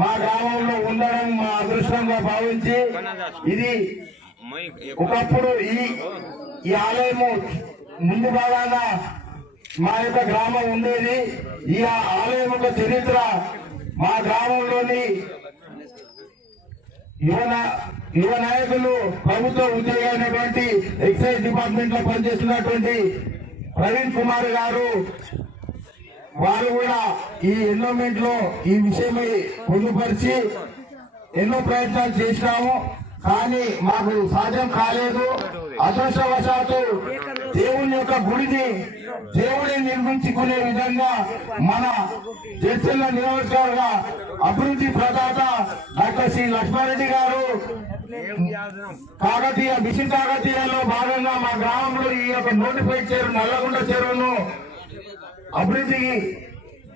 మా గ్రామంలో ఉండడం మా అదృష్టంగా భావించి ఇది ఒకప్పుడు ఈ ఆలయము ముందు భాగాన మా యొక్క గ్రామం ఉండేది. ఈ ఆలయం యొక్క చరిత్ర మా గ్రామంలోని యువ నాయకులు ప్రభుత్వ ఉద్యోగమైనటువంటి ఎక్సైజ్ డిపార్ట్మెంట్ లో పనిచేస్తున్నటువంటి ప్రవీణ్ కుమార్ గారు వారు కూడా ఈ ఎన్విరాన్మెంట్ లో ఈ విషయమై పొందుపరిచి ఎన్నో ప్రయత్నాలు చేసినాము, కానీ మాకు సాధ్యం కాలేదు. అదృష్టవశాత్తు దేవుని యొక్క గుడిని దేవుడే నిర్మించుకునే విధంగా మన జడ్చర్ల నియోజకవర్గ అభివృద్ధి ప్రదాత డాక్టర్ శ్రీ లక్ష్మారెడ్డి గారు కాకతీయ మిషన్ కాకతీయలో భాగంగా మా గ్రామంలో ఈ యొక్క నోటిఫైడ్ చెరువు నల్లగొండ చెరువును అభివృద్ధికి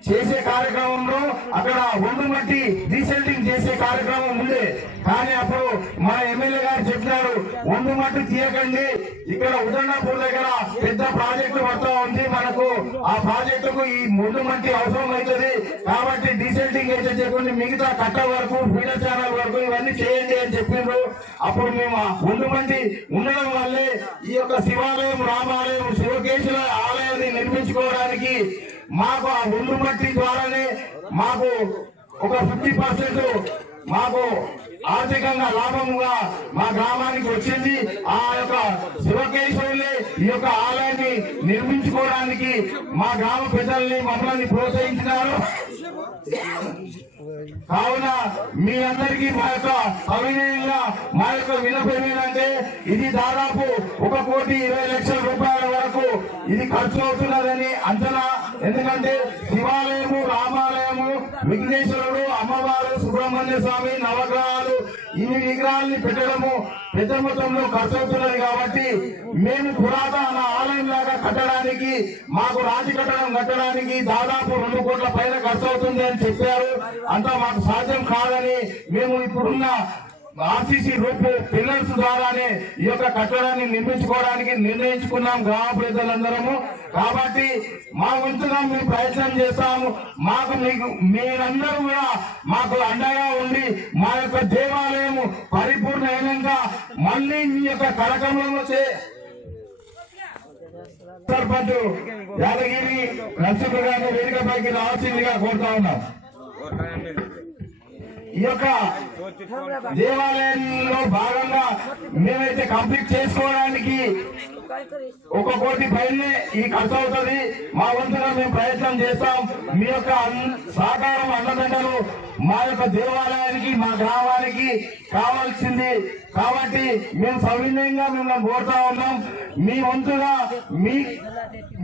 చేసే కార్యక్రమంలో అక్కడ ఒండు మట్టి డీసెల్టింగ్ చేసే కార్యక్రమం ఉంది. కానీ అప్పుడు మా ఎమ్మెల్యే గారు చెప్పినారు, ఒండు మట్టి తీయకండి, ఇక్కడ ఉదండాపూర్ దగ్గర పెద్ద ప్రాజెక్టు వస్తా ఉంది, మనకు ఆ ప్రాజెక్టుకు ఈ ఒండు మట్టి అవసరం అవుతుంది, కాబట్టి డీసెల్టింగ్ అయితే చెప్పండి, మిగతా కట్ట వరకు ఫీడర్ ఛానల్ వరకు ఇవన్నీ చేయండి అని చెప్పిండ్రు. అప్పుడు మేము ఒండు మట్టి ఉండడం వల్లే ఈ యొక్క శివాలయం, రామాలయం, శివకేశుల ఆలయాన్ని నిర్మించుకోవడానికి మాకు ఆ ఒండు మట్టి ద్వారానే మాకు ఒక 50% మాకు ఆర్థికంగా లాభంగా మా గ్రామానికి వచ్చింది. ఆ యొక్క శివకేశ్వరులే ఈ యొక్క ఆలయాన్ని నిర్మించుకోవడానికి మా గ్రామ పెద్దల్ని మమ్మల్ని ప్రోత్సహించినారు. కావున మీ అందరికీ మా యొక్క అవినయంగా మా యొక్క విన్నపం ఏంటంటే, ఇది దాదాపు 1,20,00,000 రూపాయల వరకు ఇది ఖర్చు అవుతున్నదని అంచనా. ఎందుకంటే శివాలయము, రామాలయము, విఘ్నేశ్వరుడు, అమ్మవారు, సుబ్రహ్మణ్య స్వామి, నవగ్రహాలు, ఈ విగ్రహాలని పెట్టడము పెద్ద మొత్తంలో ఖర్చు అవుతున్నది. కాబట్టి మేము పురాతన ఆలయం లాగా కట్టడానికి, మాకు రాతి కట్టడానికి దాదాపు 2 కోట్ల పైన ఖర్చు అవుతుంది అని చెప్పారు. అంతా మాకు సాధ్యం కాదని మేము ఇప్పుడున్న ఆర్సీసీ రూపు పిల్లర్స్ ద్వారానే ఈ యొక్క కట్టడాన్ని నిర్మించుకోవడానికి నిర్ణయించుకున్నాం గ్రామ ప్రజలందరము. కాబట్టి మా వంతుగా మేము ప్రయత్నం చేస్తాము. మీరందరూ కూడా మాకు అండగా ఉండి మా యొక్క దేవాలయము పరిపూర్ణ అయినాక మళ్ళీ మీ యొక్క కార్యక్రమంలో సర్పంచ్ యాదగిరి నరసింహ గారిని వేదికపైకి రావాల్సిందిగా కోరుతా ఉన్నాం. ఈ యొక్క దేవాలయంలో భాగంగా మేమైతే కంప్లీట్ చేసుకోవడానికి 1 కోటి పైనే ఈ ఖర్చు అవుతుంది. మా వంతుగా మేము ప్రయత్నం చేస్తాం. మీ యొక్క సహకారం, అండదండలు మా యొక్క దేవాలయానికి, మా గ్రామానికి కావాల్సింది. కాబట్టి మేము సవినయంగా మిమ్మల్ని కోరుతా ఉన్నాం. మీ వంతుగా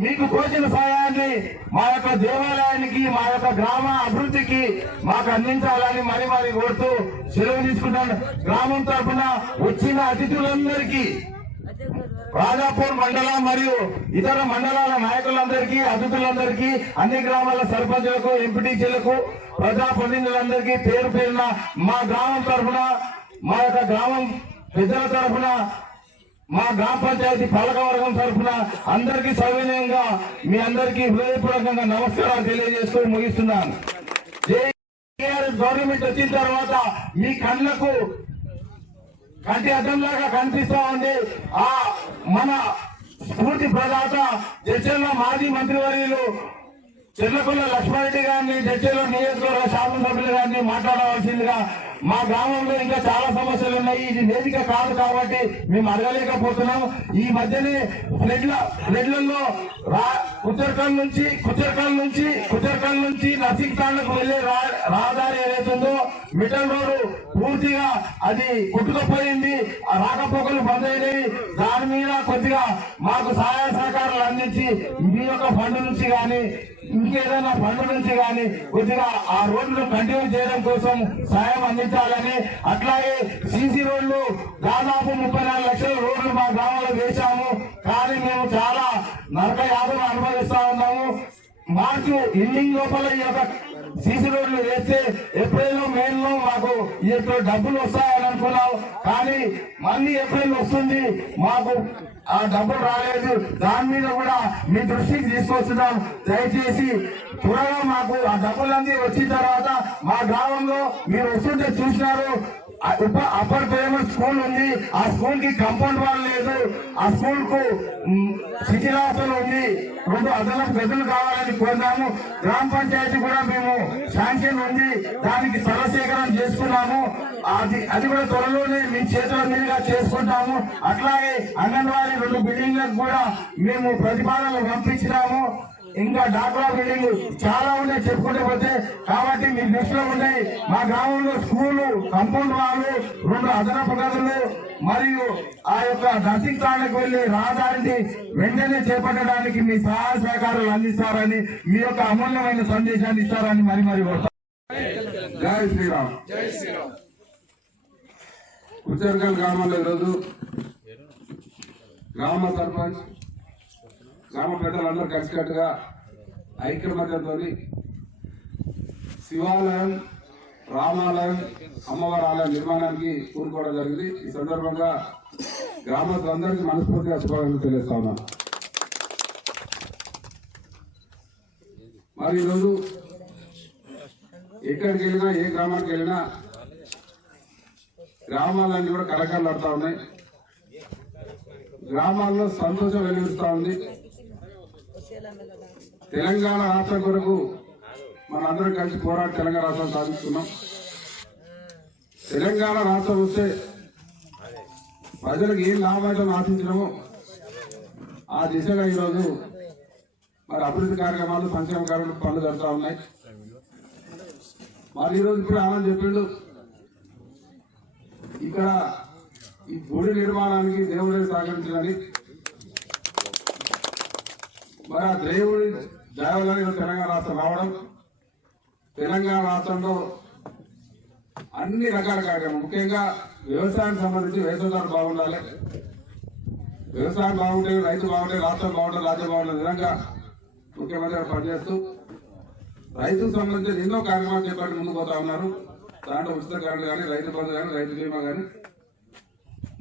మీకు తోచిన సహాయాన్ని మా యొక్క దేవాలయానికి, మా యొక్క గ్రామ అభివృద్ధికి మాకు అందించాలని మరి కోరుతూ సెలవు తీసుకుంటాను. గ్రామం తరఫున వచ్చిన అతిథులందరికీ, రాజాపూర్ మండలం మరియు ఇతర మండలాల నాయకులందరికీ, అతిథులందరికీ, అన్ని గ్రామాల సర్పంచులకు, ఎంపీటీసీలకు, ప్రజాప్రతినిధులందరికీ పేరు పేరున మా గ్రామం తరఫున, మా యొక్క గ్రామం పెద్దల తరఫున, మా గ్రామ పంచాయతీ పాలకవర్గం తరఫున అందరికీ సవినయంగా మీ అందరికీ హృదయపూర్వకంగా నమస్కారాలు తెలియజేస్తూ ముగిస్తున్నాను. గవర్నమెంట్ వచ్చిన తర్వాత మీ కళ్ళకు కంటి అద్దంలాగా కనిపిస్తా ఉంది. మన స్ఫూర్తి ప్రదాత జడ్చర్ల మాజీ మంత్రివర్యులు చెర్లకొండ లక్ష్మారెడ్డి గారిని, జడ్చర్ల నియోజకవర్గ శాసనసభ్యులు గారిని మాట్లాడవలసిందిగా. మా గ్రామంలో ఇంకా చాలా సమస్యలు ఉన్నాయి. ఇది వేదిక కాదు కాబట్టి మేము అడగలేకపోతున్నాం. ఈ మధ్యనే ఫ్లడ్లలో కుచర్కల్ నుంచి నర్సింగ్తాండకు వెళ్లే రహదారి ఏదైతుందో మిటల్ రోడ్డు పూర్తిగా అది కొట్టుకుపోయింది. రాకపోకలు బంద్ అయినాయి. దాని మీద కొద్దిగా మాకు సహాయ సహకారాలు అందించి మీ యొక్క ఫండ్ నుంచి కానీ, ఇంకేదైనా ఫండ్ నుంచి కానీ కొద్దిగా ఆ రోడ్లను కంటిన్యూ చేయడం కోసం సాయం అందించాలని. అట్లాగే సీసీ రోడ్లు దాదాపు 34 లక్షల రోడ్లు మా గ్రామంలో వేశాము. కానీ మేము చాలా నరక యాతన అనుభవిస్తా ఉన్నాము. మార్చి ఎండింగ్ లోపల ఈ యొక్క సీసీ రోడ్లు వేస్తే ఏప్రిల్ మే లో మాకు ఇప్పుడు డబ్బులు వస్తాయని అనుకున్నాం. కానీ మళ్ళీ ఏప్రిల్ వస్తుంది, మాకు ఆ డబ్బులు రాలేదు. దాని మీద కూడా మీ దృష్టికి తీసుకొస్తున్నాం. దయచేసి త్వరగా మాకు ఆ డబ్బులన్నీ వచ్చిన తర్వాత మా గ్రామంలో మీరు వస్తుంటే చూసినారు, అప్పర్ ప్రైమరీ స్కూల్ ఉంది. ఆ స్కూల్ కి కాంపౌండ్ వాల్ లేదు. ఆ స్కూల్ కు శిథిలావస్థలు ఉంది. 2 అదనపు గదులు కావాలని కోరినాము. గ్రామ పంచాయతీ కూడా మేము శాంక్షన్ ఉంది, దానికి స్థల సేకరణ చేసుకున్నాము. అది కూడా త్వరలోనే మీ చేతుల మీదుగా చేసుకుంటాము. అట్లాగే అంగన్వాడీ 2 బిల్డింగ్లకు కూడా మేము ప్రతిపాదనలు పంపించినాము. ఇంకా డాక్రా బిల్డింగ్ చాలా ఉన్నాయి చెప్పుకుంటే పోతే. కాబట్టి మీ దృష్టిలో ఉన్నాయి. మా గ్రామంలో స్కూలు, కాంపౌండ్ వాళ్ళు, 2 అదనపు గదులు మరియు ఆ యొక్క నర్సింగ్ స్థానానికి వెళ్లి రహదారిని వెంటనే చేపట్టడానికి మీ సహాయ సహకారాలు అందిస్తారని, మీ యొక్క అమూల్యమైన సందేశాన్ని ఇస్తారని మరి కోరుతాం. జై శ్రీరామ్. జై శ్రీరామ్. కుచర్గల్ గ్రామంలో ఈరోజు గ్రామ సర్పంచ్, గ్రామ పెద్దలందరూ కలిసికట్టుగా ఐక్యమత్యంతో శివాలయం, రామాలయం, అమ్మవారి ఆలయం నిర్మాణానికి కూరుకోవడం జరిగింది. ఈ సందర్భంగా గ్రామస్తులందరికీ మనస్ఫూర్తిగా శుభాకాంక్షలు తెలియజేస్తా ఉన్నాను. మరి ఈరోజు ఎక్కడికి వెళ్ళినా, ఏ గ్రామానికి వెళ్ళినా గ్రామాలన్నీ కూడా కలకలలాడుతూ ఉన్నాయి. గ్రామాల్లో సంతోషం వెలువరుస్తూ ఉంది. తెలంగాణ రాష్ట్రం కొరకు మనందరం కలిసి పోరాడి తెలంగాణ రాష్ట్రం సాధిస్తున్నాం. తెలంగాణ రాష్ట్రం వస్తే ప్రజలకు ఏం లాభాలను ఆశించడమో ఆ దిశగా ఈరోజు మరి అభివృద్ధి కార్యక్రమాలు, సంక్షేమ కార్యక్రమాలు పనులు జరుగుతూ ఉన్నాయి. మరి ఈరోజు ఇప్పుడు ఆనంద్ చెప్పిండు, ఇక్కడ ఈ గుడి నిర్మాణానికి దేవుడే సహకరించాలని. మరి ఆ దేవుడి దయవలని తెలంగాణ రాష్ట్రం రావడం, తెలంగాణ రాష్ట్రంలో అన్ని రకాల కార్యక్రమాలు, ముఖ్యంగా వ్యవసాయానికి సంబంధించి వ్యవసాయదారులు బాగుండాలి. వ్యవసాయం బాగుంటే రైతు బాగుంటే రాష్ట్రం బాగుంటుంది, రాజ్యం బాగుంటుంది విధంగా ముఖ్యమంత్రి పనిచేస్తూ రైతుకు సంబంధించి ఎన్నో కార్యక్రమాలు చేపట్టి ముందుకు పోతా ఉన్నారు. దాంట్లో ఉచిత కరెంట్ కానీ, రైతు బంధు కానీ, రైతు బీమా కానీ,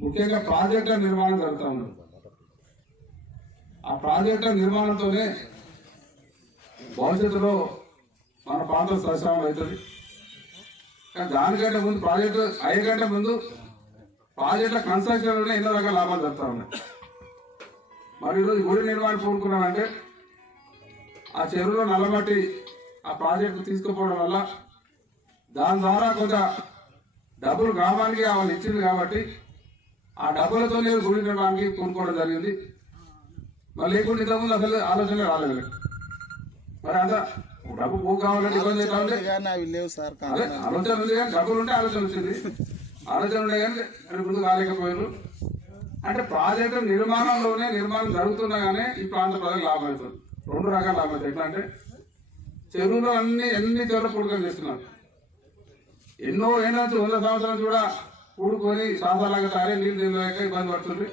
ముఖ్యంగా ప్రాజెక్టుల నిర్మాణం జరుగుతూ ఉంది. ఆ ప్రాజెక్టుల నిర్మాణంతోనే భవిష్యత్తులో మన ప్రాంతం సస్యామం అవుతుంది. కానీ దానికంటే ముందు, ప్రాజెక్టు అయ్యేకంటే ముందు ప్రాజెక్టుల కన్స్ట్రక్షన్లోనే ఎన్నో రకాల లాభాలు జరుగుతూ ఉన్నాయి. మరి ఈరోజు గుడి నిర్మాణం పూనుకున్నామంటే ఆ చెరువులో నల్లబట్టి ఆ ప్రాజెక్టు తీసుకుపోవడం వల్ల దాని ద్వారా కొంత డబ్బులు గ్రామానికి వాళ్ళు ఇచ్చింది కాబట్టి ఆ డబ్బులతో గుడి నిర్మాణానికి పూనుకోవడం జరిగింది. మరి లేకుండా ఇంతకుముందు అసలు ఆలోచన రాలేదు. మరి అంత డబ్బు పూ కావాలంటే ఇబ్బంది అవుతా ఉంటే అదే ఆలోచన ఉంది, కానీ డబ్బులు ఉంటే ఆలోచన వచ్చింది. ఆలోచన ఉండే కానీ ముందు కాలేకపోయారు. అంటే ప్రాజెక్టు నిర్మాణంలోనే నిర్మాణం జరుగుతుండగానే ఈ ప్రాంత ప్రజలకు లాభం అవుతుంది. 2 రకాల లాభం అవుతుంది. ఎట్లా అంటే చెరువులో ఎన్ని చెరువులు పూడుకొని చేస్తున్నారు. ఎన్నో ఏళ్ళ నుంచి 100 సంవత్సరాలు కూడా కూడుకొని సాసాలాగా తారే నీళ్ళు తినలేక ఇబ్బంది పడుతుంది.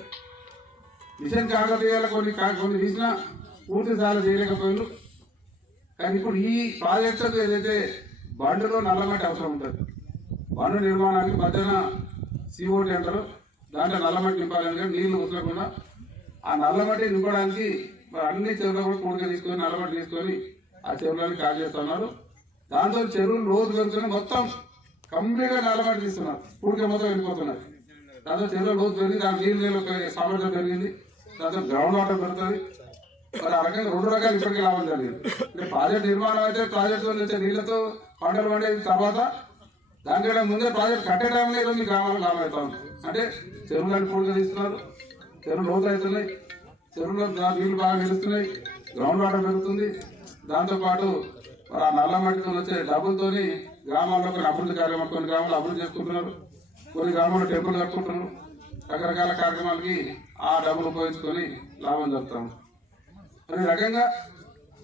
మిషన్ కాకతీయాల కొన్ని తీసినా పూర్తి స్థాయిలో చేయలేకపోయారు. కానీ ఇప్పుడు ఈ ప్రాజెక్టుకు ఏదైతే బండులో నల్లమట్టి అవసరం ఉంటుంది, బండు నిర్మాణానికి మధ్యన CO2 అంటారు, దాంట్లో నల్లమట్టి నింపాలని, కానీ నీళ్లు ఉతకకుండా ఆ నల్లమట్టి నింపడానికి అన్ని చెరువులు కూడా కూడిక తీసుకొని నల్లమట్టి తీసుకొని ఆ చెరువులని కాల్ చేస్తున్నారు. దాంతో చెరువులు లోతు పెరుగుతున్నాయి, మొత్తం కంప్లీట్ గా నల్లమట్టి తీస్తున్నారు, కూడిక మొత్తం వెళ్ళిపోతున్నారు. దాంతో చెరువులు లోతు పెరిగి దాని నీళ్ళు సామర్థ్యం పెరిగింది, దాంతో గ్రౌండ్ వాటర్ పెరుగుతుంది. మరి ఆ రకంగా 2 రకాలు ఇప్పటికీ లాభం జరిగింది. అంటే ప్రాజెక్ట్ నిర్మాణం అయితే ప్రాజెక్టు వచ్చే నీళ్లతో పంటలు పండే తర్వాత దానికంటే ముందే ప్రాజెక్ట్ కట్టే టైంలో ఈరోజు మీ గ్రామాలకు లాభం అవుతా ఉంది. అంటే చెరువులను పూడిగా తీస్తున్నారు, చెరువులు లోతు అవుతున్నాయి, చెరువులో నీళ్లు బాగా నిలుస్తున్నాయి, గ్రౌండ్ వాటర్ పెరుగుతుంది. దాంతోపాటు మరి ఆ నల్ల మట్టితో వచ్చే డబ్బులతోని గ్రామాల్లో కొన్ని అభివృద్ధి కార్యక్రమాలు, కొన్ని గ్రామాలు అభివృద్ధి చేసుకుంటున్నారు, కొన్ని గ్రామాల్లో టెంపుల్ కట్టుకుంటున్నారు. రకరకాల కార్యక్రమాలకి ఆ డబ్బులు ఉపయోగించుకొని లాభం జరుపుతాము. మరి ఈ రకంగా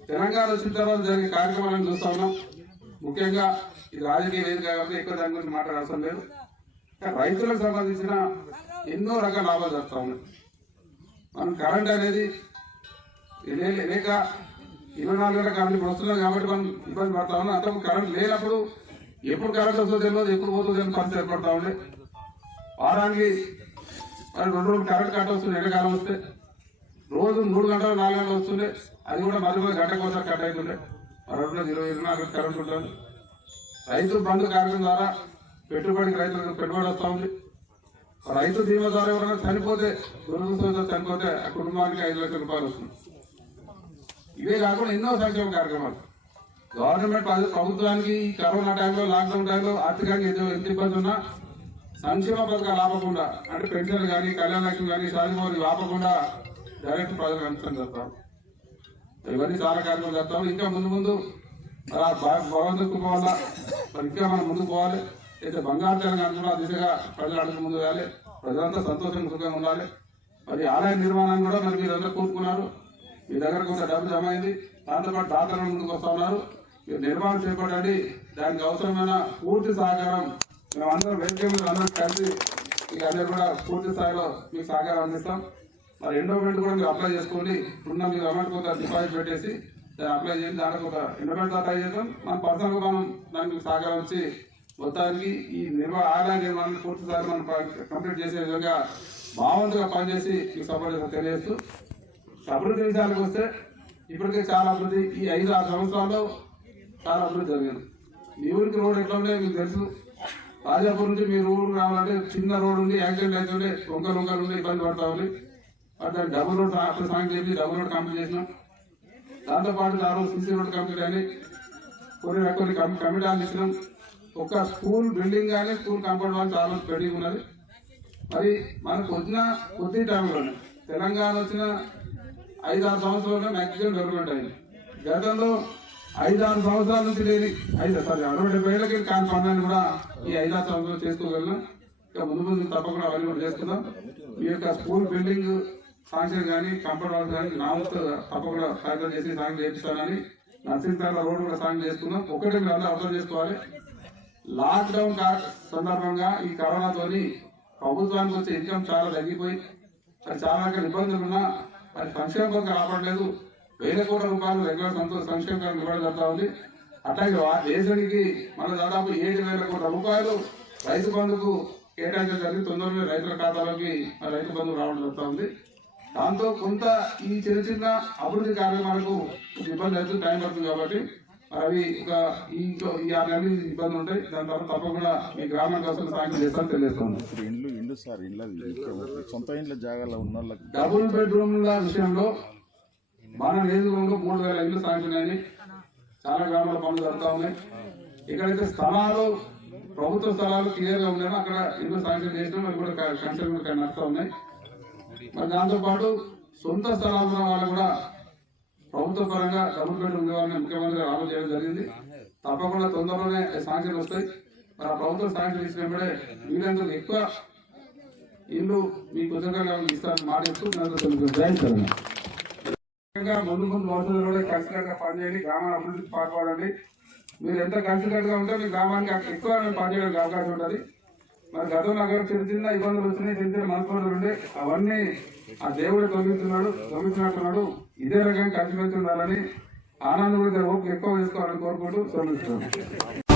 తెలంగాణ వచ్చిన తర్వాత జరిగే కార్యక్రమాలను చూస్తా ఉన్నాం. ముఖ్యంగా ఇది రాజకీయ వేదిక కాబట్టి ఎక్కువ దాని గురించి మాట్లాడాల్సిన లేదు. రైతులకు సంబంధించిన ఎన్నో రకాల లాభాలు జరుగుతూ ఉన్నాయి. మనం కరెంట్ అనేది లేక 24 గంటల కరెంట్ ఇప్పుడు వస్తున్నాం కాబట్టి మనం ఇబ్బంది పడతా ఉన్నాం. అంతకు కరెంట్ లేనప్పుడు ఎప్పుడు కరెంట్ వస్తుందో తెలియదు, ఎప్పుడు పోతుందో తెలియదు పరిస్థితి ఏర్పడతా ఉండే. వారానికి 2 రోజులు కరెంట్ కట్ వస్తుంది. ఎండాకాలం వస్తే రోజు 3 గంటలు 4 గంటలు వస్తుండే, అది కూడా మళ్ళీ గంటకు ఒకసారి కట్ అవుతుండే. 24 కరెంట్ ఉంటుంది. రైతు బంధు కార్యక్రమం ద్వారా పెట్టుబడికి రైతులకు పెట్టుబడి వస్తూ ఉంది. రైతు బీమా ద్వారా ఎవరైనా చనిపోతే, దురదృష్టంతో చనిపోతే ఆ కుటుంబానికి 5 లక్షల రూపాయలు వస్తుంది. ఇవే కాకుండా ఎన్నో సంక్షేమ కార్యక్రమాలు గవర్నమెంట్ ప్రభుత్వానికి ఈ కరోనా టైంలో, లాక్డౌన్ టైంలో ఆర్థికంగా ఎంత ఇబ్బంది ఉన్నా సంక్షేమ పథకాలు ఆపకుండా, అంటే పెన్షన్లు కానీ, కళ్యాణ లక్ష్మి కానీ, సాధిమౌలి ఆపకుండా డైరెక్ట్ ప్రజలకు అంచనా చేస్తాం. ఇవన్నీ చాలా కార్యక్రమాలు చేస్తాం. ఇంకా ముందు భగవంతుకు పోవాలా, మరి ఇంకా మనం ముందుకు పోవాలి. అయితే బంగారు తెలంగాణ కూడా దిశగా ప్రజలు అడుగు ముందు వేయాలి. ప్రజలంతా సంతోషంగా సుఖంగా ఉండాలి. మరి ఆలయ నిర్మాణాన్ని కూడా మరి మీరందరూ కోరుకున్నారు. మీ దగ్గర కొంత డబ్బు జమ అయింది. దాంతోపాటు దాతలు ముందుకు వస్తా ఉన్నారు. మీరు నిర్మాణం చేపట్టండి. దానికి అవసరమైన పూర్తి సహకారం మేమందరం వేదిక అందరూ కలిసి మీకు అందరూ కూడా పూర్తి స్థాయిలో మీకు సహకారం అందిస్తాం. మరి ఎండోమెంట్ కూడా మీరు అప్లై చేసుకోండి. ఇప్పుడున్న మీరు అమౌంట్ కొంత డిపాజిట్ పెట్టేసి అప్లై చేయండి. దానికి ఒక ఎండోమెంట్ అప్లై చేద్దాం. మన పర్సనల్గా మనం దానికి సహకారం వచ్చి మొత్తానికి ఈ ఆలయ నిర్మాణాన్ని పూర్తి స్థాయి మనం కంప్లీట్ చేసే విధంగా భావంతుగా పనిచేసి మీకు సపోర్ట్ తెలియజేస్తూ, అభివృద్ధి విషయాలకు వస్తే ఇప్పటికే చాలా అభివృద్ధి ఈ 5-6 సంవత్సరాల్లో చాలా అభివృద్ధి జరిగింది. మీ ఊరికి రోడ్ ఎట్లా ఉండే మీకు తెలుసు. రాజాపూర్ నుంచి మీరు ఊరికి రావాలంటే చిన్న రోడ్ ఉంది, యాక్సిడెంట్ అవుతుండే, వంకలు ఉండి ఇబ్బంది పడతా ఉంది. దాన్ని డబుల్ రోడ్ అప్పుడు సాంగ్ చేసి డబుల్ రోడ్ కంప్లీట్ చేసినాం. దాంతోపాటు ఆ రోజు సీసీ రోడ్ కంప్లీట్ అయినాయి. కొన్ని కమిటీలు ఇచ్చినాం. ఒక స్కూల్ బిల్డింగ్ కానీ, స్కూల్ కాంపౌండ్ వాళ్ళు చాలా పెండింగ్ ఉన్నది. మరి మనకు వచ్చిన కొద్ది టైంలోనే తెలంగాణ వచ్చిన 5-6 సంవత్సరాల్లో మ్యాక్సిమం డెవలప్మెంట్ అయింది. గతంలో 5-6 సంవత్సరాల నుంచి లేని 60-70 ఏళ్ళకి కాని పనులను కూడా ఈ 5-6 సంవత్సరాలు చేసుకోగలను. ఇంకా ముందు తప్పకుండా అవన్నీ కూడా చేసుకుందాం. ఈ యొక్క స్కూల్ బిల్డింగ్ శాంక్షన్ కానీ, కాంపౌండ్ వాళ్ళు కానీ నామతో తప్పకుండా సాయంత్రం చేసి సాంక్షన్ చేపిస్తానని, నర్సింగ్పేట రోడ్డు కూడా సాంక్షన్ చేసుకుందాం. ఒకటి మీరు అందరూ అర్థం చేసుకోవాలి. లాక్డౌన్ సందర్భంగా ఈ కరోనాతోని ప్రభుత్వానికి వచ్చే ఇన్కమ్ చాలా తగ్గిపోయి అది చాలా రకాల ఇబ్బందులు ఉన్నా అది సంక్షేమ పథకం రావట్లేదు. 1000 కోట్ల రూపాయలు రెగ్యులర్ సంక్షేమ పథకం ఇవ్వడం జరుగుతూ ఉంది. అట్లాగే దేశానికి మన దాదాపు 7,000 కోట్ల రూపాయలు రైతు బంధుకు కేటాయించడం జరిగింది. తొందరగా రైతుల ఖాతాలోకి రైతు బంధువు రావడం జరుగుతూ ఉంది. దాంతో కొంత ఈ చిన్న అభివృద్ధి కార్యక్రమాలకు ఇబ్బంది అవుతుంది, టైం పడుతుంది. కాబట్టి అవి ఈ 6 నెలలు ఇబ్బంది ఉంటాయి. దాని తర్వాత తప్పకుండా మీ గ్రామానికి వస్తున్న సాయం చేస్తాను తెలియజేస్తాను. సొంత ఇంట్లో జాగాలో ఉన్న డబుల్ బెడ్రూమ్ల విషయంలో మన నియోజకవర్గంలో 3,000 ఇళ్లు సాగుతున్నాయని చాలా గ్రామాల పనులు జరుగుతూ ఉన్నాయి. ఇక్కడైతే స్థలాలు, ప్రభుత్వ స్థలాలు క్లియర్ గా ఉన్నాయో అక్కడ ఇల్లు శాంక్షన్ చేసినా అవి కూడా కన్స్ట్రక్షన్ నడుస్తూ ఉన్నాయి. మరి దాంతోపాటు సొంత స్థలాలు ఉన్న వాళ్ళు కూడా ప్రభుత్వ పరంగా డబుల్ బెడ్రూమ్ ఇవ్వాలని ముఖ్యమంత్రి అమలు చేయడం జరిగింది. తప్పకుండా తొందరలోనే శాంక్షన్ వస్తాయి. మరి ఆ ప్రభుత్వం శాంక్షన్ ఇచ్చినప్పుడే వీళ్ళందరూ ఎక్కువ ఇల్లు మీకు ఉచితంగా ఇస్తారని మాట్లాడుతూ ముందు భవిష్యత్తులో కూడా కలిసికట్టుగా పనిచేయండి. గ్రామాల అభివృద్ధికి పాల్పడండి. మీరు ఎంత కలిసికట్టుగా ఉంటే మీ గ్రామానికి ఎక్కువ పనిచేయడానికి అవకాశం ఉంటుంది. మరి గతంలో అక్కడ చిన్న ఇబ్బందులు వచ్చినాయి, చిన్న మనస్పర్ధలు ఉండే అవన్నీ ఆ దేవుడు తొలగించినట్టున్నాడు. ఇదే రకంగా కలిసిమెలిసి ఉండాలని, ఆనందం కూడా ఎక్కువ వేసుకోవాలని కోరుకుంటూ తొలగిస్తున్నాను.